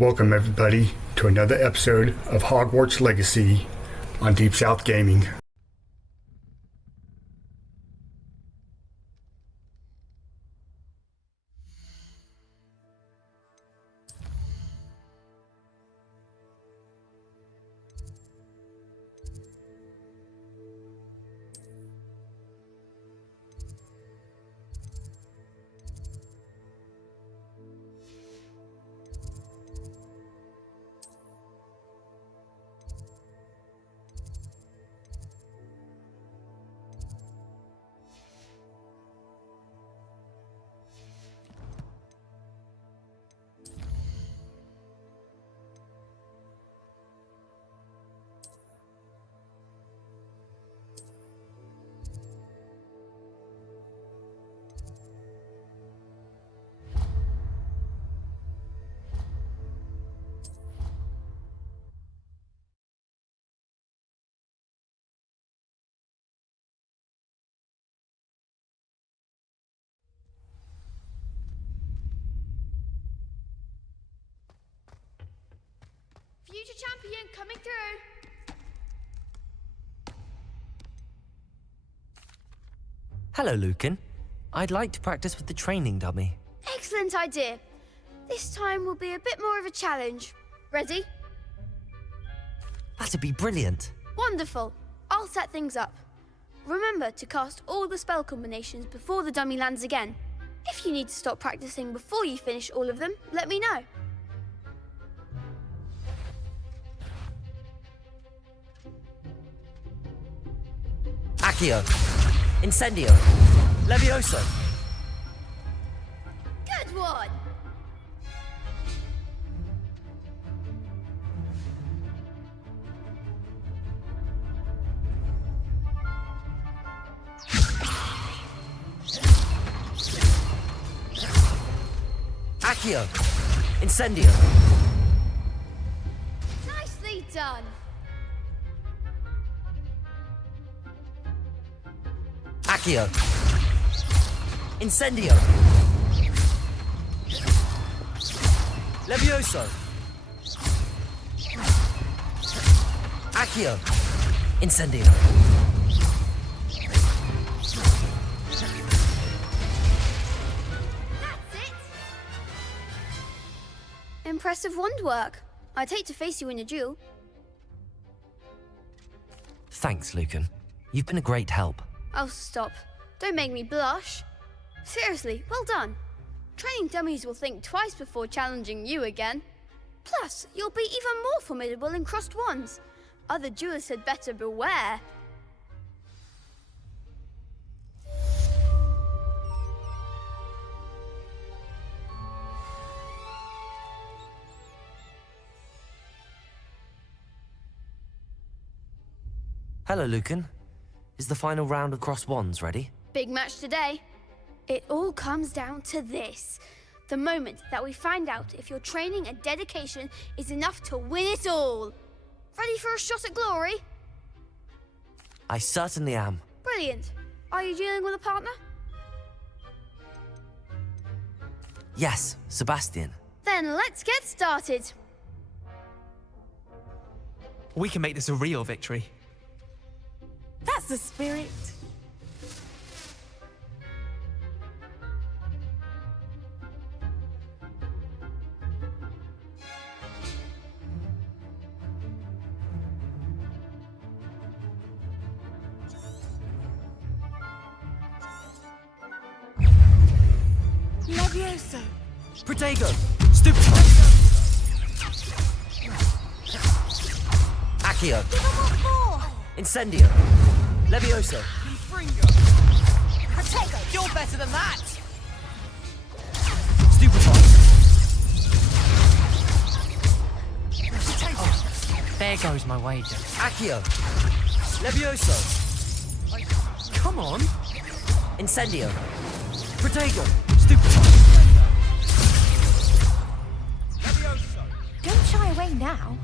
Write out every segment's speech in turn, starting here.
Welcome everybody to another episode of Hogwarts Legacy on Deep South Gaming. Future champion coming through. Hello, Lucan. I'd like to practice with the training dummy. Excellent idea. This time will be a bit more of a challenge. Ready? That'd be brilliant. Wonderful. I'll set things up. Remember to cast all the spell combinations before the dummy lands again. If you need to stop practicing before you finish all of them, let me know. Accio. Incendio. Levioso. Good one. Accio. Incendio. Nicely done. Accio. Incendio. Levioso. Accio. Incendio. That's it. Impressive wand work. I'd hate to face you in a duel. Thanks, Lucan. You've been a great help. Oh, stop. Don't make me blush. Seriously, well done. Training dummies will think twice before challenging you again. Plus, you'll be even more formidable in crossed wands. Other duelists had better beware. Hello, Lucan. Is the final round of cross wands ready? Big match today. It all comes down to this. The moment that we find out if your training and dedication is enough to win it all. Ready for a shot at glory? I certainly am. Brilliant. Are you dealing with a partner? Yes, Sebastian. Then let's get started. We can make this a real victory. That's the spirit. Levioso. Protego. Stupid. Accio. Incendio. Levioso. Protego. You're better than that. Stupefy. There goes my wager. Accio. Levioso. Come on. Incendio. Protego. Stupefy. Don't shy away now.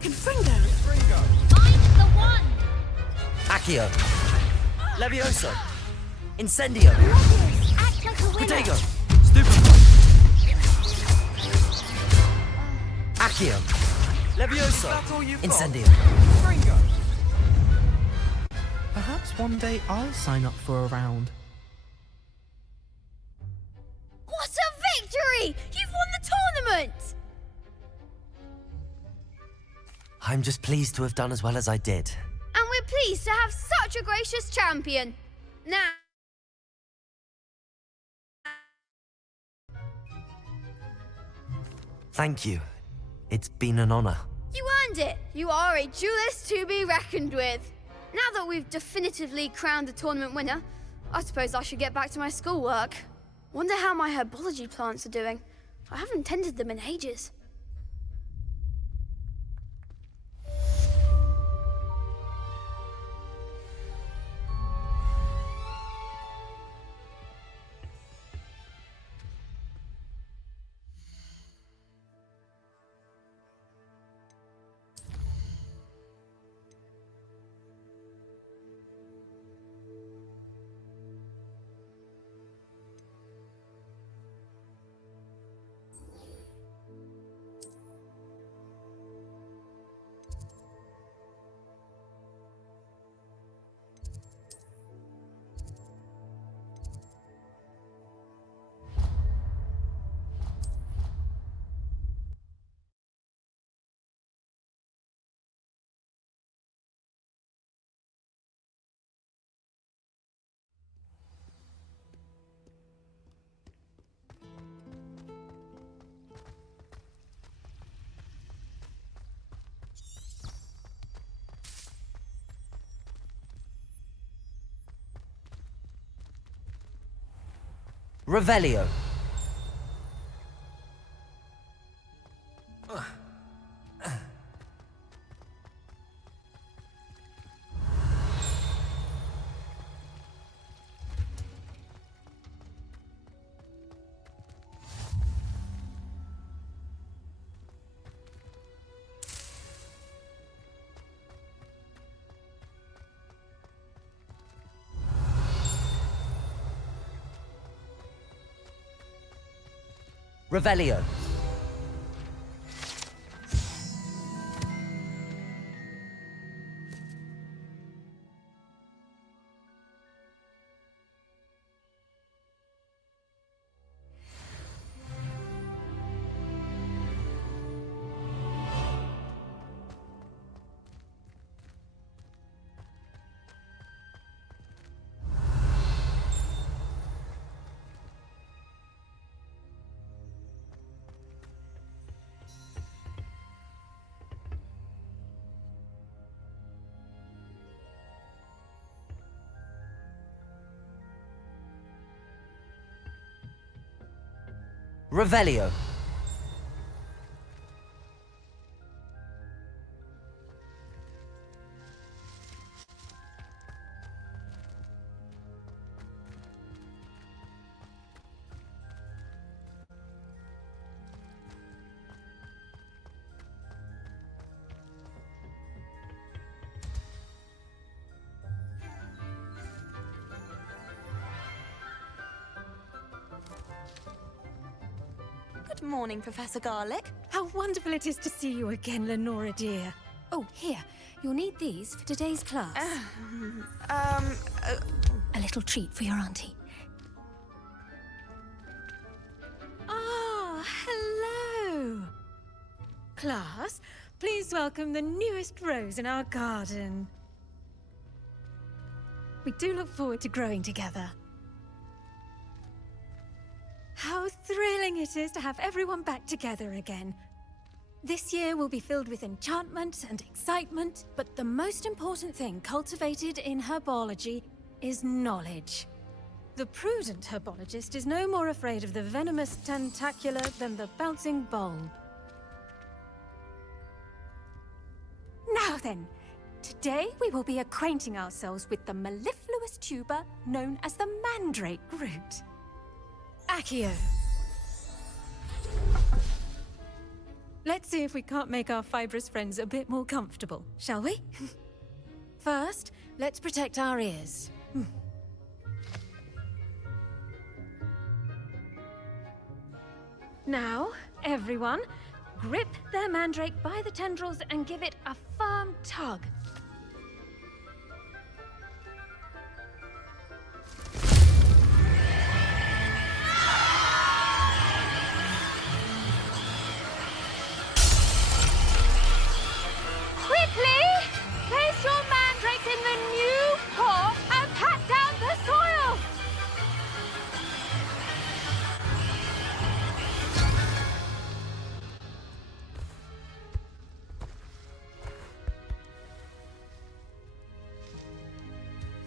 Confringo. I'm the one. Accio. Levioso. Incendio. Levios. Stego! Stupefy! Accio! Levioso! That's all you've Incendio! got? Ringo! Perhaps one day I'll sign up for a round. What a victory! You've won the tournament! I'm just pleased to have done as well as I did. And we're pleased to have such a gracious champion. Now... Thank you. It's been an honor. You earned it! You are a duelist to be reckoned with. Now that we've definitively crowned the tournament winner, I suppose I should get back to my schoolwork. Wonder how my herbology plants are doing. I haven't tended them in ages. Revelio. Revelio. Revelio. Good morning, Professor Garlick. How wonderful it is to see you again, Lenora dear. Oh, here. You'll need these for today's class. A little treat for your auntie. Ah, hello. Class, please welcome the newest rose in our garden. We do look forward to growing together. How thrilling it is to have everyone back together again. This year will be filled with enchantment and excitement, but the most important thing cultivated in herbology is knowledge. The prudent herbologist is no more afraid of the venomous tentacula than the bouncing bulb. Now then, today we will be acquainting ourselves with the mellifluous tuber known as the mandrake root. Accio. Let's see if we can't make our fibrous friends a bit more comfortable, shall we? First, let's protect our ears. Now, everyone, grip their mandrake by the tendrils and give it a firm tug. Quickly! Place your mandrake in the new pot and pat down the soil!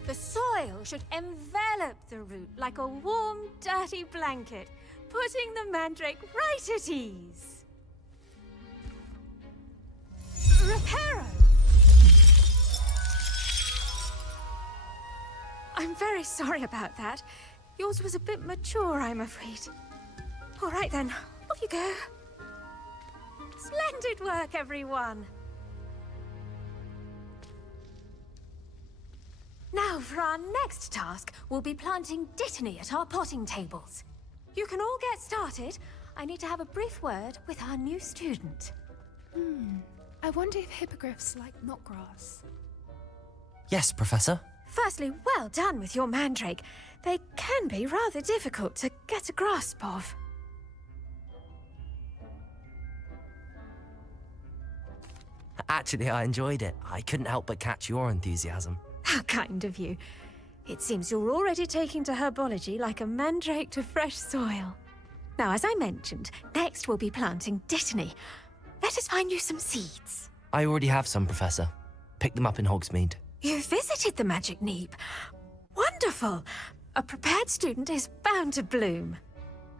The soil should envelop the root like a warm, dirty blanket, putting the mandrake right at ease. Reparo! I'm very sorry about that. Yours was a bit mature, I'm afraid. All right then, off you go. Splendid work, everyone. Now, for our next task, we'll be planting Dittany at our potting tables. You can all get started. I need to have a brief word with our new student. I wonder if hippogriffs like knotgrass. Yes, Professor. Firstly, well done with your mandrake. They can be rather difficult to get a grasp of. Actually, I enjoyed it. I couldn't help but catch your enthusiasm. How kind of you. It seems you're already taking to herbology like a mandrake to fresh soil. Now, as I mentioned, next we'll be planting Dittany. Let us find you some seeds. I already have some, Professor. Picked them up in Hogsmeade. You visited the Magic Neep. Wonderful. A prepared student is bound to bloom.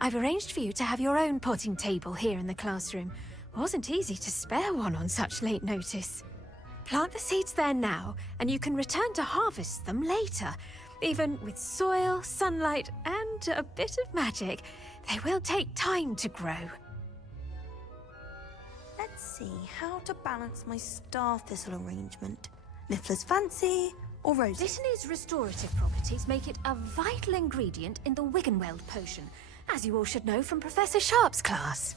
I've arranged for you to have your own potting table here in the classroom. Wasn't easy to spare one on such late notice. Plant the seeds there now, and you can return to harvest them later. Even with soil, sunlight, and a bit of magic, they will take time to grow. Let's see how to balance my star thistle arrangement. Niffler's fancy or rosy? Dittany's restorative properties make it a vital ingredient in the Wiggenweld potion, as you all should know from Professor Sharp's class.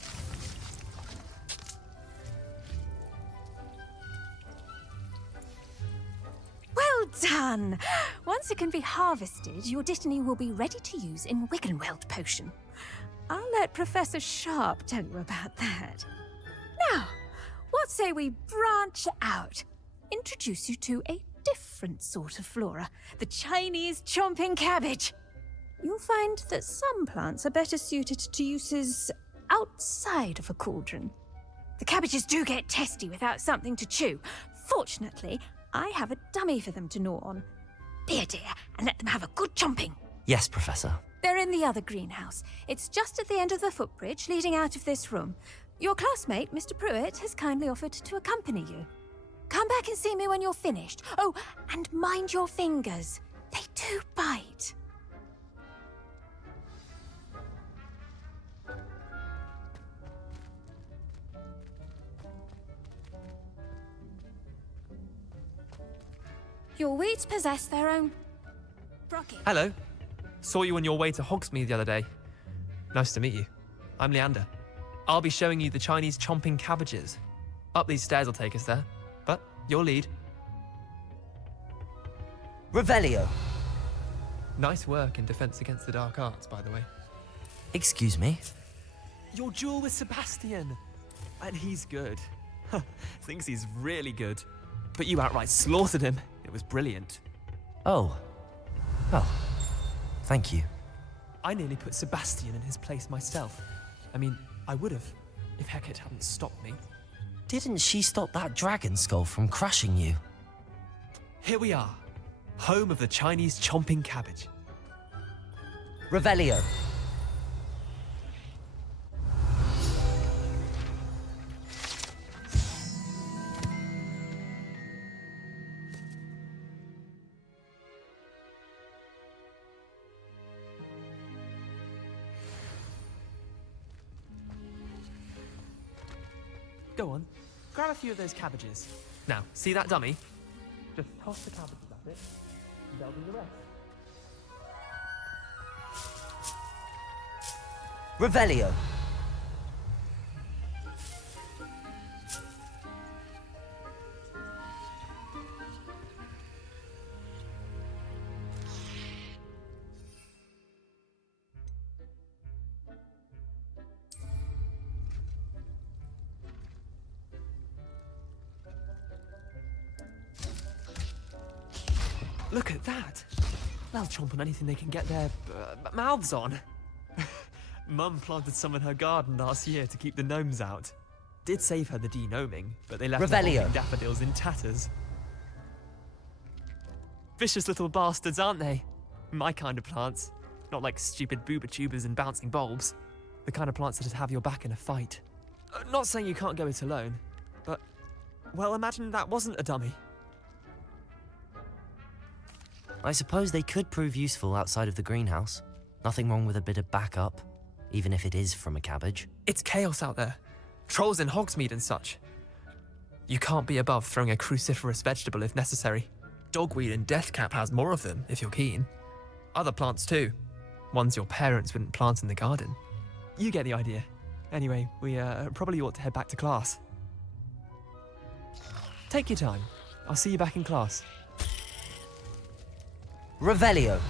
Well done! Once it can be harvested, your Dittany will be ready to use in Wiggenweld potion. I'll let Professor Sharp tell you about that. Now, what say we branch out? Introduce you to a different sort of flora, the Chinese chomping cabbage. You'll find that some plants are better suited to uses outside of a cauldron. The cabbages do get testy without something to chew. Fortunately, I have a dummy for them to gnaw on. Be a dear and let them have a good chomping. Yes, Professor. They're in the other greenhouse. It's just at the end of the footbridge leading out of this room. Your classmate, Mr. Pruitt, has kindly offered to accompany you. Come back and see me when you're finished. Oh, and mind your fingers. They do bite. Your weeds possess their own... Brocky. Hello. Saw you on your way to Hogsmeade the other day. Nice to meet you. I'm Leander. I'll be showing you the Chinese chomping cabbages. Up these stairs will take us there. But your lead. Revelio. Nice work in Defense Against the Dark Arts, by the way. Excuse me? Your duel with Sebastian. And he's good. Thinks he's really good. But you outright slaughtered him. It was brilliant. Oh. Oh. Thank you. I nearly put Sebastian in his place myself. I mean, I would have, if Hecate hadn't stopped me. Didn't she stop that dragon skull from crushing you? Here we are, home of the Chinese chomping cabbage. Revelio. Go on, grab a few of those cabbages. Now, see that dummy? Just toss the cabbages at it, and they'll do the rest. Revelio. Look at that. They'll chomp on anything they can get their mouths on. Mum planted some in her garden last year to keep the gnomes out. Did save her the de-gnoming, but they left the Revelio. holding daffodils in tatters. Vicious little bastards, aren't they? My kind of plants. Not like stupid booba tubers and bouncing bulbs. The kind of plants that'd have your back in a fight. Not saying you can't go it alone, but, well, imagine that wasn't a dummy. I suppose they could prove useful outside of the greenhouse. Nothing wrong with a bit of backup, even if it is from a cabbage. It's chaos out there. Trolls in Hogsmeade and such. You can't be above throwing a cruciferous vegetable if necessary. Dogweed and deathcap has more of them, if you're keen. Other plants too. Ones your parents wouldn't plant in the garden. You get the idea. Anyway, we probably ought to head back to class. Take your time. I'll see you back in class. Revelio.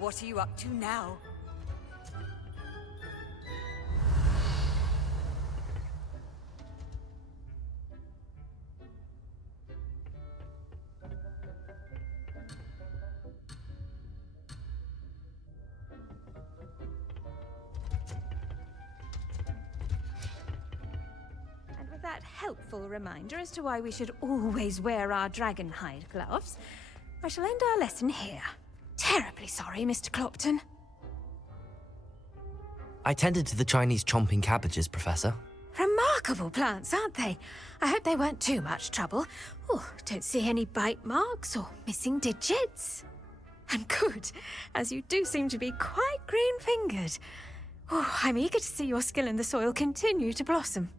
What are you up to now? And with that helpful reminder as to why we should always wear our dragon hide gloves, I shall end our lesson here. Terribly sorry, Mr. Clopton. I tended to the Chinese chomping cabbages, Professor. Remarkable plants, aren't they? I hope they weren't too much trouble. Oh, don't see any bite marks or missing digits. And good, as you do seem to be quite green-fingered. Oh, I'm eager to see your skill in the soil continue to blossom.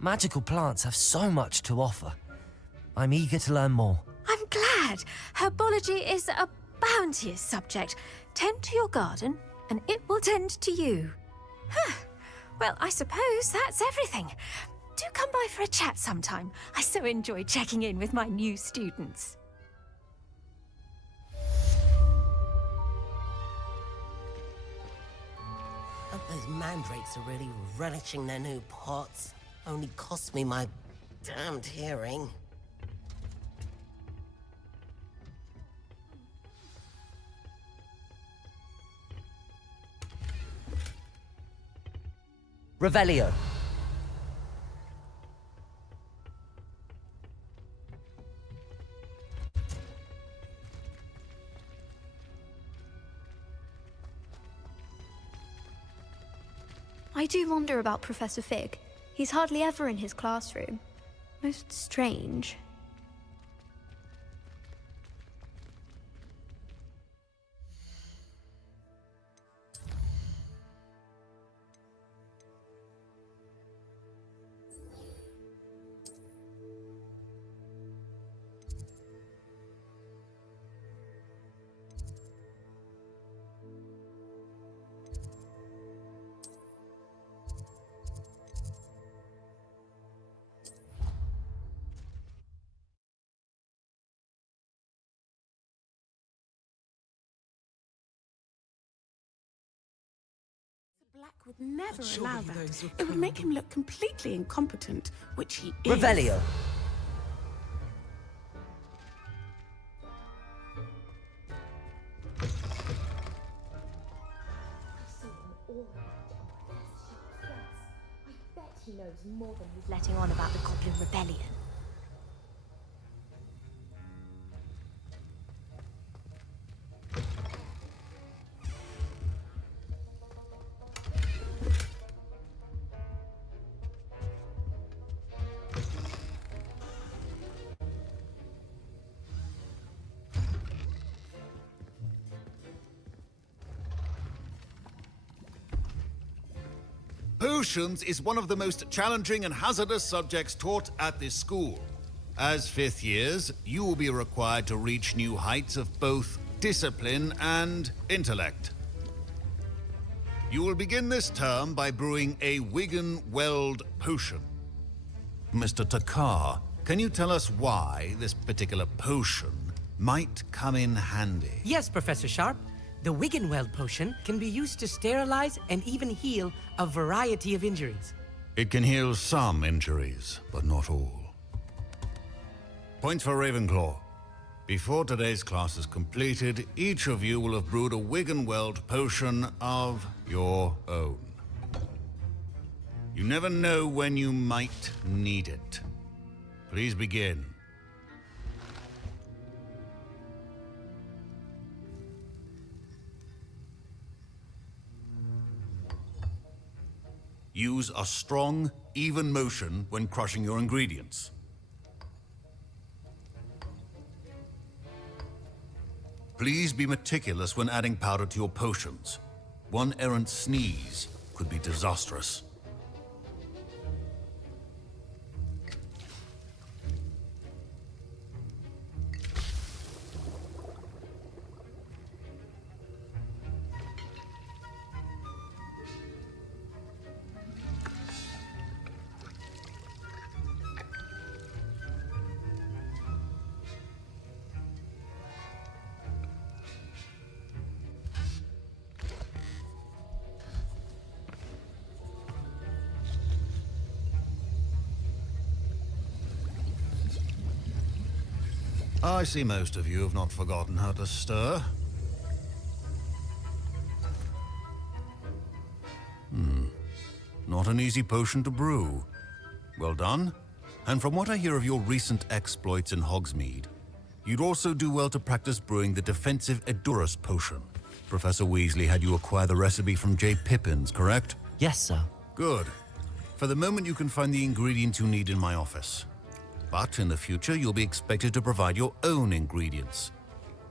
Magical plants have so much to offer. I'm eager to learn more. I'm glad. Herbology is a bounteous subject. Tend to your garden, and it will tend to you. Huh. Well, I suppose that's everything. Do come by for a chat sometime. I so enjoy checking in with my new students. Hope those mandrakes are really relishing their new pots. Only cost me my damned hearing. Revelio. I do wonder about Professor Fig. He's hardly ever in his classroom. Most strange. Black would never allow that. It would make him look completely incompetent, which he is. Revelio. I bet he knows more than he's letting on about the Goblin Rebellion. Potions is one of the most challenging and hazardous subjects taught at this school. As fifth years, you will be required to reach new heights of both discipline and intellect. You will begin this term by brewing a Wigan Weld potion. Mr. Takar, can you tell us why this particular potion might come in handy? Yes, Professor Sharp. The Wiggenweld potion can be used to sterilize and even heal a variety of injuries. It can heal some injuries, but not all. Points for Ravenclaw. Before today's class is completed, each of you will have brewed a Wiggenweld potion of your own. You never know when you might need it. Please begin. Use a strong, even motion when crushing your ingredients. Please be meticulous when adding powder to your potions. One errant sneeze could be disastrous. I see most of you have not forgotten how to stir. Not an easy potion to brew. Well done. And from what I hear of your recent exploits in Hogsmeade, you'd also do well to practice brewing the defensive Edurus potion. Professor Weasley had you acquire the recipe from J. Pippins, correct? Yes, sir. Good. For the moment, you can find the ingredients you need in my office. But in the future, you'll be expected to provide your own ingredients.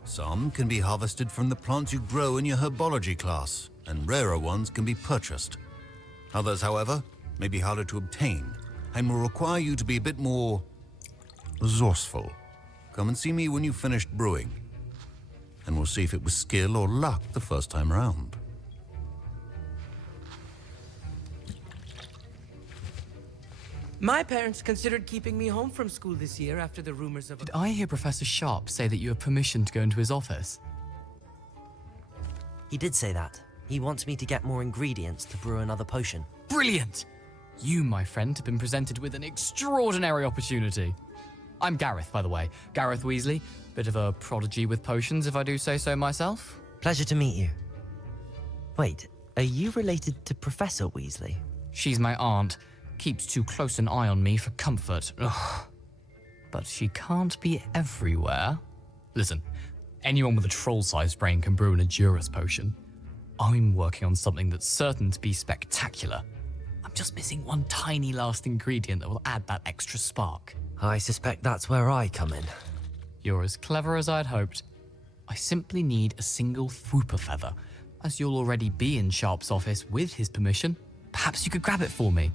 Some can be harvested from the plants you grow in your herbology class, and rarer ones can be purchased. Others, however, may be harder to obtain, and will require you to be a bit more resourceful. Come and see me when you've finished brewing, and we'll see if it was skill or luck the first time round. My parents considered keeping me home from school this year after the rumors of... Did I hear Professor Sharp say that you have permission to go into his office? He did say that. He wants me to get more ingredients to brew another potion. Brilliant! You, my friend, have been presented with an extraordinary opportunity. I'm Gareth, by the way. Gareth Weasley. Bit of a prodigy with potions, if I do say so myself. Pleasure to meet you. Wait, are you related to Professor Weasley? She's my aunt. Keeps too close an eye on me for comfort. Ugh. But she can't be everywhere. Listen, anyone with a troll-sized brain can brew an Edurus potion. I'm working on something that's certain to be spectacular. I'm just missing one tiny last ingredient that will add that extra spark. I suspect that's where I come in. You're as clever as I'd hoped. I simply need a single Fwooper feather. As you'll already be in Sharp's office with his permission, perhaps you could grab it for me.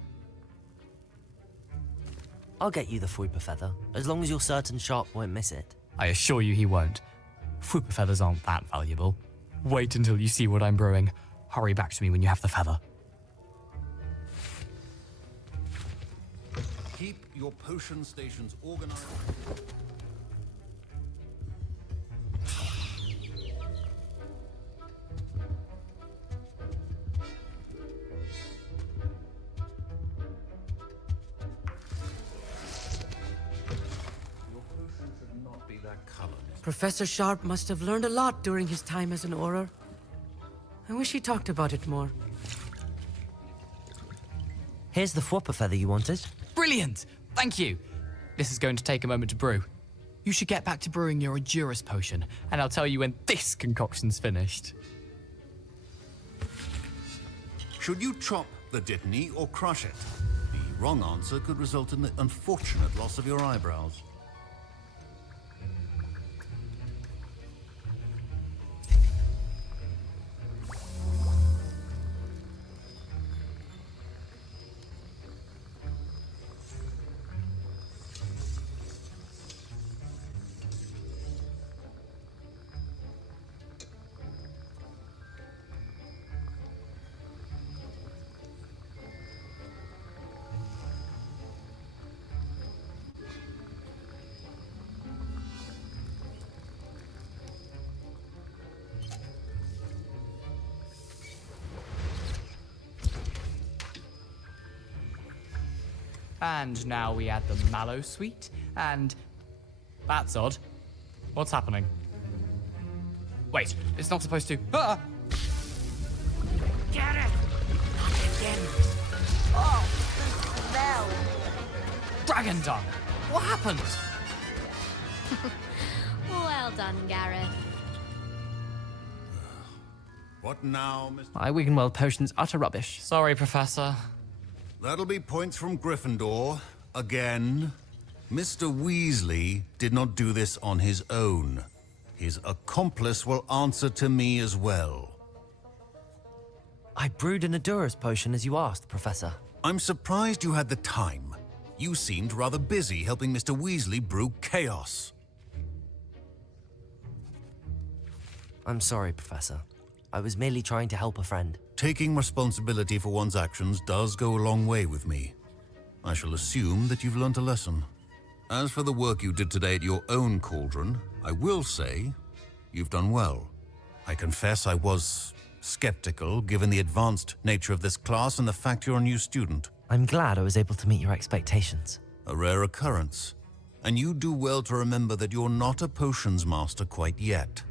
I'll get you the Fwooper feather, as long as you're certain Sharp won't miss it. I assure you he won't. Fwooper feathers aren't that valuable. Wait until you see what I'm brewing. Hurry back to me when you have the feather. Keep your potion stations organized. Professor Sharp must have learned a lot during his time as an Auror. I wish he talked about it more. Here's the Fwooper feather you wanted. Brilliant! Thank you! This is going to take a moment to brew. You should get back to brewing your Edurus potion, and I'll tell you when this concoction's finished. Should you chop the Dittany or crush it? The wrong answer could result in the unfortunate loss of your eyebrows. And now we add the mallow sweet, and... That's odd. What's happening? Wait, it's not supposed to... Ah! Get it! Not again. Oh, the smell. Dragon dung! What happened? Well done, Gareth. What now, Mr. My Wiggenweld potion's utter rubbish. Sorry, Professor. That'll be points from Gryffindor. Again. Mr. Weasley did not do this on his own. His accomplice will answer to me as well. I brewed an Adurus potion as you asked, Professor. I'm surprised you had the time. You seemed rather busy helping Mr. Weasley brew chaos. I'm sorry, Professor. I was merely trying to help a friend. Taking responsibility for one's actions does go a long way with me. I shall assume that you've learnt a lesson. As for the work you did today at your own cauldron, I will say you've done well. I confess I was skeptical given the advanced nature of this class and the fact you're a new student. I'm glad I was able to meet your expectations. A rare occurrence. And you do well to remember that you're not a potions master quite yet.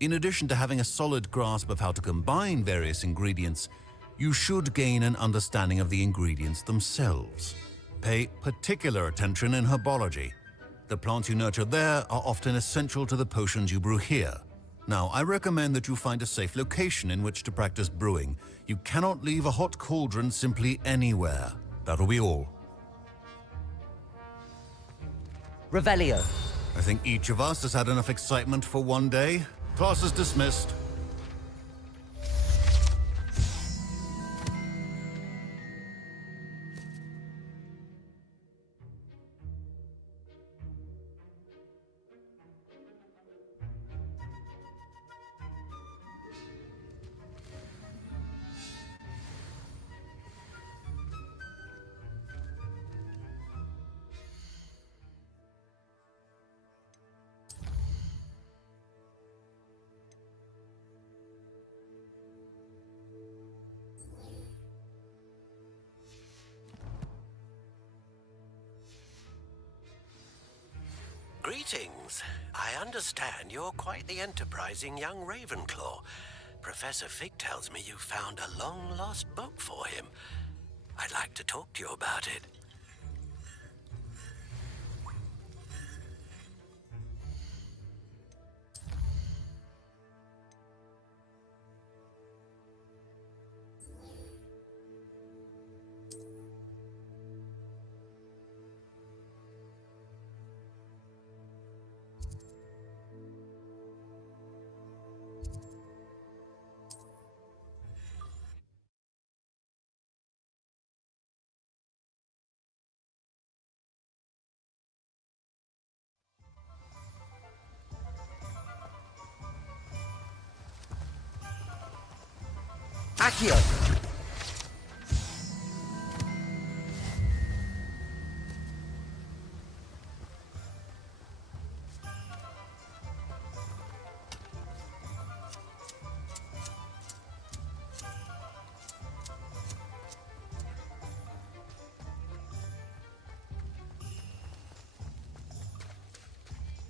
In addition to having a solid grasp of how to combine various ingredients, you should gain an understanding of the ingredients themselves. Pay particular attention in herbology. The plants you nurture there are often essential to the potions you brew here. Now, I recommend that you find a safe location in which to practice brewing. You cannot leave a hot cauldron simply anywhere. That'll be all. Revelio. I think each of us has had enough excitement for one day. Class is dismissed. Greetings. I understand you're quite the enterprising young Ravenclaw. Professor Fig tells me you found a long-lost book for him. I'd like to talk to you about it. Accio!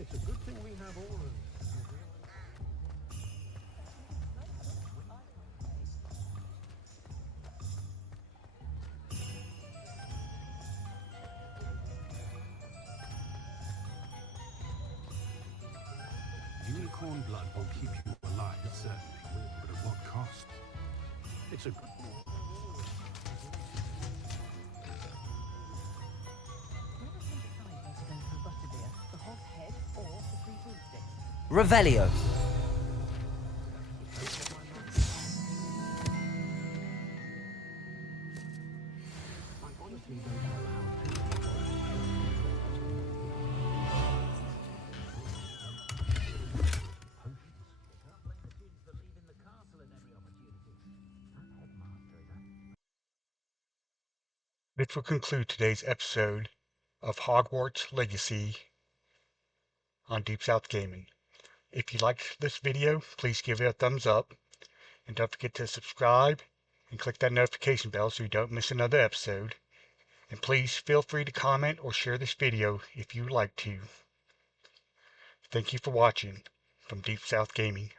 It's a good thing we have all of this. Unicorn blood will keep you alive, certainly, but at what cost? It's a good... Revelio. This will conclude today's episode of Hogwarts Legacy on Deep South Gaming. If you liked this video, please give it a thumbs up, and don't forget to subscribe and click that notification bell so you don't miss another episode. And please feel free to comment or share this video if you would like to. Thank you for watching from Deep South Gaming.